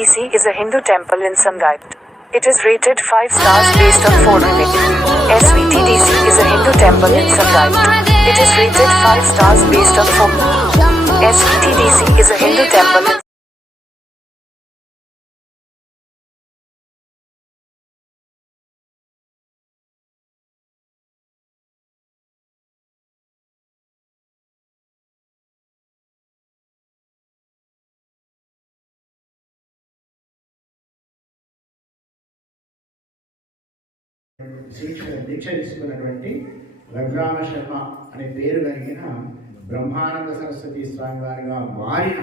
SVTDC is a Hindu temple in Sangait. It is rated 5 stars based on 4 rating. SVTDC is a Hindu temple in Sangait. It is rated 5 stars based on 4. SVTDC is a Hindu temple in దీక్ష తీసుకున్నటువంటి రఘురామ శర్మ అనే పేరు కలిగిన బ్రహ్మానంద సరస్వతి స్వామి వారిగా మారిన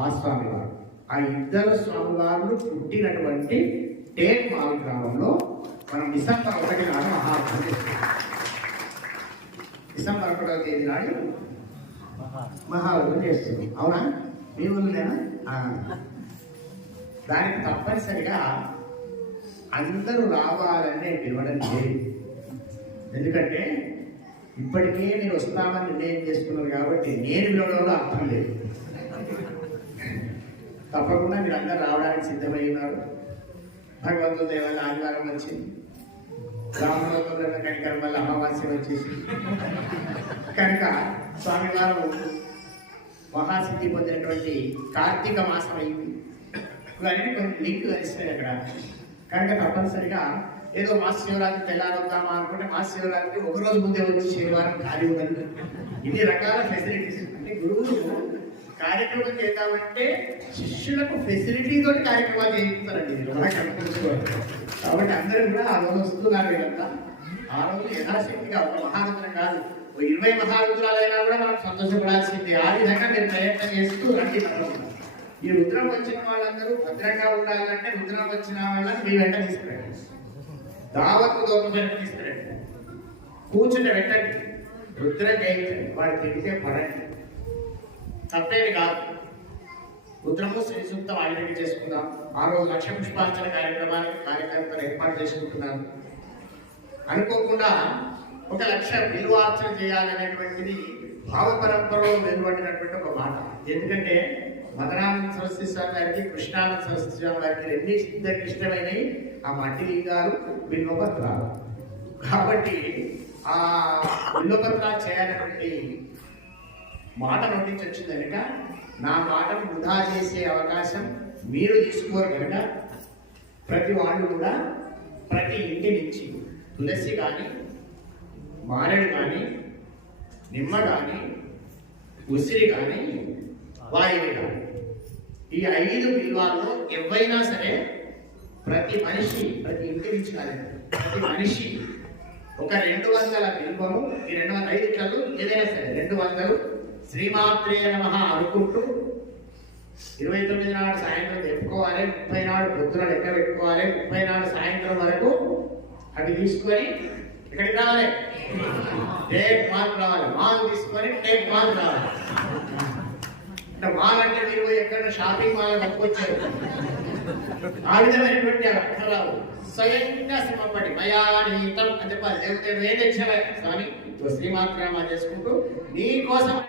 ఆ స్వామివారు, ఆ ఇద్దరు స్వామివారులు పుట్టినటువంటి టేక్ మాల్ గ్రామంలో మనం డిసెంబర్ 1 నాడు మహారథం చేస్తున్నాం. డిసెంబర్ 1వ తేదీ నాడు మహారథం చేస్తున్నాం. అవునా? మీ ఊళ్ళోనేనా? దానికి తప్పనిసరిగా అందరూ రావాలని నేను పిలవడం లేదు. ఎందుకంటే ఇప్పటికే మీరు వస్తామని నిర్ణయం చేసుకున్నారు కాబట్టి నేను పిలవడంలో అర్థం లేదు. తప్పకుండా మీరు అందరూ రావడానికి సిద్ధమై ఉన్నారు. భగవంతుడి దయ వల్ల ఆదివారం వచ్చింది, రామనవమి కనికరం వల్ల అమావాస్య వచ్చేసి కనుక స్వామివారం మహాసిద్ధి పొందినటువంటి కార్తీక మాసం అయింది. ఇవన్నీ కొన్ని లింక్ కలిసినాయి అక్కడ. కనుక తప్పనిసరిగా ఏదో మహాశివరాత్రి తెల్లారొద్దామా అనుకుంటే మహాశివరాత్రి ఒకరోజు ముందే వచ్చి శనివారం ఖాళీ ఉన్నది. ఇన్ని రకాల ఫెసిలిటీస్ అంటే గురువులు కార్యక్రమం చేద్దామంటే శిష్యులకు ఫెసిలిటీ తోటి కార్యక్రమాలు చేయిస్తారండి. కాబట్టి అందరూ కూడా ఆ రోజు వస్తున్నారు. వీళ్ళంతా ఆ రోజు యథాశక్తిగా ఒక మహారుద్రం కాదు, 20 మహారుద్రాలైనా కూడా మనం సంతోషపడాల్సిందే. ఆ విధంగా మీరు ప్రయత్నం చేస్తూ రండి. ఈ రుద్రం వచ్చిన వాళ్ళందరూ భద్రంగా ఉండాలంటే రుద్రం వచ్చిన వాళ్ళని మీ వెంట తీసుకురండి, దావత్తు దూరం వెంట తీసుకురండి, కూర్చుని పెట్టండి, రుద్రం చేయించండి, వాడు తిరిగే పడండి, తప్పేది కాదు. రుద్రము శ్రీ సూక్తం ఆయుధంగా చేసుకుందాం. ఆ రోజు లక్ష పుష్పార్చన కార్యక్రమానికి కార్యకర్తలు ఏర్పాటు చేసుకుంటున్నారు. అనుకోకుండా 1 లక్ష విలువార్చన చేయాలనేటువంటిది భావ పరంపరలో వెలువడినటువంటి ఒక మాట. ఎందుకంటే మదనానంద సరస్వతి స్వామి వారికి, కృష్ణానంద సరస్వతి స్వామి వారికి ఇద్దరికి ఇష్టమైనవి ఆ మట్టి లింగాలు, బిల్వపత్రాలు. కాబట్టి ఆ బిల్వపత్రాలు చేయాలనేటువంటి మాట నోటించి వచ్చింది కనుక నా మాటను వృధా చేసే అవకాశం మీరు తీసుకోరు కనుక ప్రతి వాళ్ళు కూడా ప్రతి ఇంటి నుంచి తులసి కానీ, మారేడు కానీ, నిమ్మ కానీ, ఉసిరి కానీ, వాయువు కానీ, ఈ 5 బిల్వాల్లో ఎవరైనా సరే ప్రతి మనిషి, ప్రతి ఇంటి నుంచి కానీ ప్రతి మనిషి ఒక 200 బిల్వము, ఈ 205 కళ్ళు ఏదైనా సరే 200 శ్రీమాత్రే నమః అనుకుంటూ 29 నాడు సాయంత్రం చెప్పుకోవాలి, 30 నాడు పొద్దున లెక్క పెట్టుకోవాలి, 30 నాడు సాయంత్రం వరకు అవి తీసుకొని ఇక్కడికి రావాలి. టేక్ మాల్ రావాలి, మాల్ తీసుకొని టేక్ మాల్ రావాలి. అంటే మాల్ అంటే మీరు ఎక్కడ షాపింగ్ మాల్ పట్టుకొచ్చారు, ఆ విధమైనటువంటి అక్షరాలు స్వయంగా శ్రమపడి మయానీతం అని చెప్పాలి. దేవుడు ఏం తెచ్చావా స్వామి, శ్రీమాత్రామా చేసుకుంటూ నీ కోసం